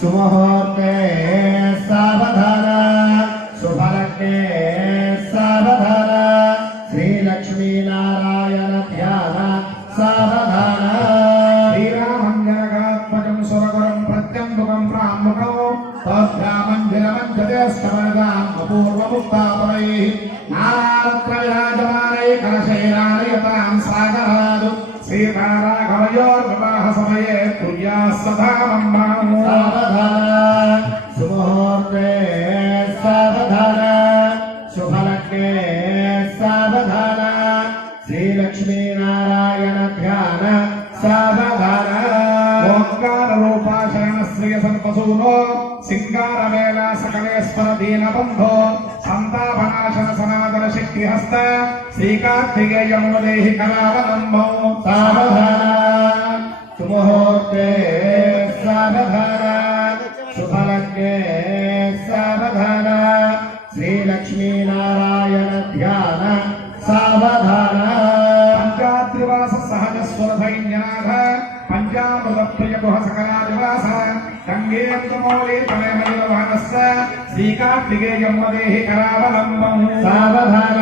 सुमुहूर्ते सावधान शुभलग्ने सावधान श्रीलक्ष्मी नारायण ध्यान सावधान श्रीरामञ्जनकात्मजं सुरगुरुं प्रत्यम्बुकं प्रामुखं तद्भ्यामञ्जनमञ्जतेस्तवरदाम् अपूर्वमुक्तापरैः नानारत्नविराजमानैः कलशैरानयतां सागरादु सीताराघवयोर्विवाह समये कुर्याः सदा मम सावधान सुमुहूर्ते सावधान शुभलग्ने सावधान श्रीलक्ष्मी नारायण ध्यान सावधान ओंकार रूपा शरणश्रिय सर्वसूनो सिंगारवेला सकलेश्वर दीनबंधो संतापनाशन सनातन शक्तिहस्त श्रीकार्तिकेयं वदेहि करावलम्बो सावधान सुमुहूर्ते सावधान शुभलग्ने सावधान श्रीलक्ष्मी नारायण ध्यान सावधान पंचाद्रिवास सहज स्वर सैन्यनाथ पंचामृत प्रिय गुह सकलादिवास गंगेन्द्रमौली तनयमयूरवाहनस्य श्रीकार्तिकेयं वदेहि करावलम्बं सावधान